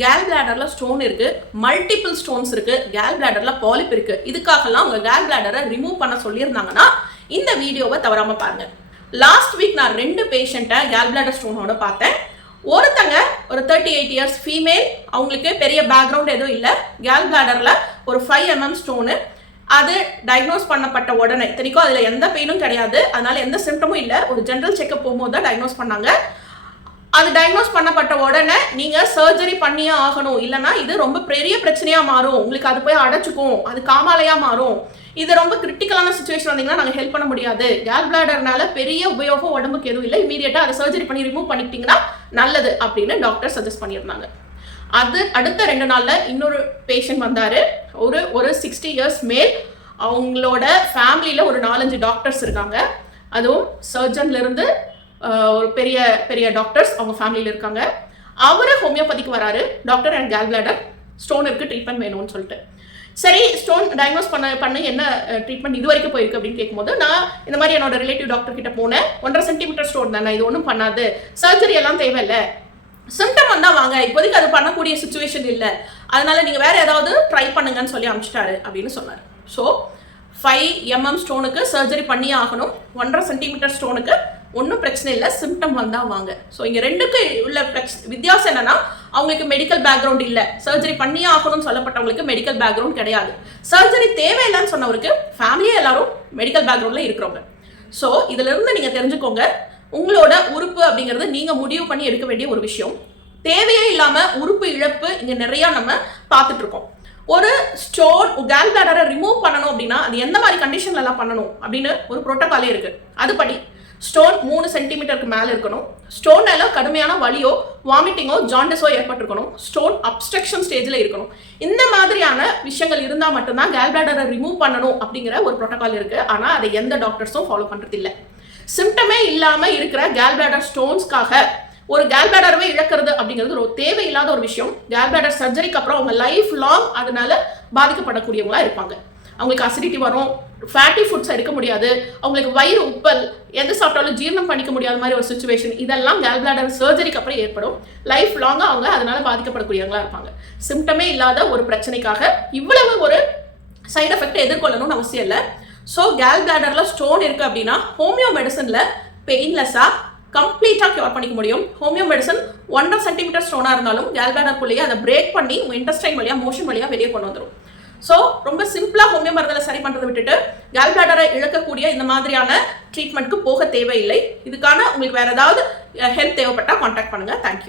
Khel பிளாடர்ல stone இருக்கு, multiple stones இருக்கு, Khel பிளாடர்ல polyp இருக்கு. இதுக்காகலாம் உங்க கேல் பிளாடரை ரிமூவ் பண்ண சொல்லியிருந்தாங்கன்னா இந்த வீடியோவை தவறாம பாருங்க. லாஸ்ட் வீக் நான் 2 பேஷண்ட்டை கேல் பிளாடர் ஸ்டோனோட பார்த்தேன். ஒருத்தங்க ஒரு 38 இயர்ஸ் ஃபீமேல், அவங்களுக்கு பெரிய பேக்ரவுண்ட் எதுவும் இல்லை, கேல் பிளாடர்ல ஒரு 5 mm ஸ்டோனு. அது டயக்னோஸ் பண்ணப்பட்ட உடனே, இத்தனைக்கும் அதில் எந்த பெயினும் கிடையாது, அதனால எந்த சிம்டமும் இல்லை, ஒரு ஜென்ரல் செக்அப் போகும்போது தான் டயக்னோஸ் பண்ணாங்க. அது டயக்னோஸ் பண்ணப்பட்ட உடனே நீங்க சர்ஜரி பண்ணியே ஆகணும், இல்லைன்னா இது ரொம்ப பெரிய பிரச்சனையா மாறும், உங்களுக்கு அது போய் அடைச்சுக்கும், அது காமாலையா மாறும், இது ரொம்ப கிரிட்டிக்கலான சுச்சுவேஷன் வந்தீங்கன்னா நாங்கள் ஹெல்ப் பண்ண முடியாது, கேல் பிளாடர்னால பெரிய உபயோகம் உடம்புக்கு எதுவும் இல்லை, இமீடியட்டா அதை சர்ஜரி பண்ணி ரிமூவ் பண்ணிக்கிட்டீங்கன்னா நல்லது அப்படின்னு டாக்டர் சஜஸ்ட் பண்ணியிருந்தாங்க. அது அடுத்த 2 நாள்ல இன்னொரு பேஷண்ட் வந்தாரு. ஒரு 60 இயர்ஸ் மேல், அவங்களோட ஃபேமிலியில ஒரு 4-5 டாக்டர்ஸ் இருக்காங்க, அதுவும் சர்ஜன்ல இருந்து ஒரு பெரிய பெரிய டாக்டர்ஸ் அவங்க ஃபேமிலியில் இருக்காங்க. அவரு ஹோமியோபதிக்கு வராரு, டாக்டர் எனக்கு கேல் பிளாடர் ஸ்டோன் இருக்கு, ட்ரீட்மெண்ட் வேணும்னு சொல்லிட்டு. சரி, ஸ்டோன் டயக்னோஸ் பண்ண என்ன ட்ரீட்மெண்ட் இது வரைக்கும் போயிருக்கு அப்படின்னு கேட்கும்போது, நான் இந்த மாதிரி என்னோட ரிலேட்டிவ் டாக்டர் கிட்ட போனேன், 1.5 சென்டிமீட்டர் ஸ்டோன் தானே, இது ஒன்றும் பண்ணாது, சர்ஜரி எல்லாம் தேவையில்லை, சிம்டம் வந்தா வாங்க, இப்போதைக்கு அது பண்ணக்கூடிய சுச்சுவேஷன் இல்லை, அதனால நீங்க வேற ஏதாவது ட்ரை பண்ணுங்கன்னு சொல்லி அனுப்பிச்சிட்டாரு அப்படின்னு சொன்னார். ஸோ 5 mm ஸ்டோனுக்கு சர்ஜரி பண்ணியே ஆகணும், 1.5 சென்டிமீட்டர் ஸ்டோனுக்கு ஒன்றும் பிரச்சனை இல்லை, சிம்டம் வந்தா வாங்க. ஸோ இங்கே ரெண்டுக்கு உள்ள வித்தியாசம் என்னன்னா, அவங்களுக்கு மெடிக்கல் பேக்ரவுண்ட் இல்லை, சர்ஜரி பண்ணியே ஆகணும்னு சொல்லப்பட்டவங்களுக்கு மெடிக்கல் பேக்ரவுண்ட் கிடையாது, சர்ஜரி தேவையில்லைன்னு சொன்னவருக்கு ஃபேமிலியே எல்லாரும் மெடிக்கல் பேக்ரவுண்ட்ல இருக்கிறவங்க. ஸோ இதுல இருந்து நீங்க தெரிஞ்சுக்கோங்க, உங்களோட உறுப்பு அப்படிங்கிறது நீங்க முடிவு பண்ணி எடுக்க வேண்டிய ஒரு விஷயம். தேவையே இல்லாம உறுப்பு இழப்பு இங்க நிறைய நம்ம பார்த்துட்டு இருக்கோம். ஒரு ஸ்டோன் கேல் பிளாடரை ரிமூவ் பண்ணணும் அப்படின்னா அது எந்த மாதிரி கண்டிஷன்ல எல்லாம் பண்ணணும் அப்படின்னு ஒரு புரோட்டோகாலே இருக்கு. அதுபடி ஸ்டோன் 3 சென்டிமீட்டருக்கு மேல இருக்கணும், ஸ்டோனால கடுமையான வலியோ வாமிட்டிங்கோ ஜாண்டிஸோ ஏற்பட்டிருக்கணும், ஸ்டோன் அப்ஸ்ட்ரக்ஷன் ஸ்டேஜில் இருக்கணும். இந்த மாதிரியான விஷயங்கள் இருந்தால் மட்டும்தான் கேல் பிளாடரை ரிமூவ் பண்ணணும் அப்படிங்கிற ஒரு புரோட்டோகால் இருக்கு. ஆனால் அதை எந்த டாக்டர்ஸும் ஃபாலோ பண்றது இல்லை. சிம்டமே இல்லாம இருக்கிற கேல் பிளாடர் ஸ்டோன்ஸ்க்காக ஒரு கேல் பிளாடரவே இழக்கிறது அப்படிங்கிறது ஒரு தேவையில்லாத ஒரு விஷயம். கேல் பிளாடர் சர்ஜரிக்கு அப்புறம் அவங்க லைஃப் லாங் அதனால பாதிக்கப்படக்கூடியவங்களா இருப்பாங்க. அவங்களுக்கு அசிடிட்டி வரும், ஃபேட்டி ஃபுட்ஸ் எடுக்க முடியாது, அவங்களுக்கு வயிறு உப்பல், எது சாப்பிட்டாலும் ஜீரணம் பண்ணிக்க முடியாத மாதிரி ஒரு சுச்சுவேஷன், இதெல்லாம் கேல் பிளாடர் சர்ஜரிக்கு அப்புறம் ஏற்படும். லைஃப் லாங்கா அவங்க அதனால பாதிக்கப்படக்கூடியவங்களா இருப்பாங்க. சிம்டமே இல்லாத ஒரு பிரச்சனைக்காக இவ்வளவு ஒரு சைடு எஃபெக்ட் எதிர்கொள்ளணும்னு அவசியம் இல்லை. ஸோ கேல் பிளாடர்ல ஸ்டோன் இருக்கு அப்படின்னா ஹோமியோ மெடிசன்ல பெயின்லெஸ்ஸா கம்ப்ளீட்டா கியூர் பண்ணிக்க முடியும். ஹோமியோ மெடிசன் 1.5 சென்டிமீட்டர் ஸ்டோனா இருந்தாலும் கேல் பிளாடருக்குள்ளேயே அதை பிரேக் பண்ணி உங்க இன்டெஸ்டைன் வழியா மோஷன் வழியா வெளியே கொண்டு வந்துடும். ஸோ ரொம்ப சிம்பிளா ஹோமியோ மருந்தில் சரி பண்றதை விட்டுட்டு கேல் பிளாடரை இழக்கக்கூடிய இந்த மாதிரியான ட்ரீட்மெண்ட்க்கு போக தேவையில்லை. இதுக்கான உங்களுக்கு வேற ஏதாவது ஹெல்ப் தேவைப்பட்டா கான்டாக்ட் பண்ணுங்க. தேங்க்யூ.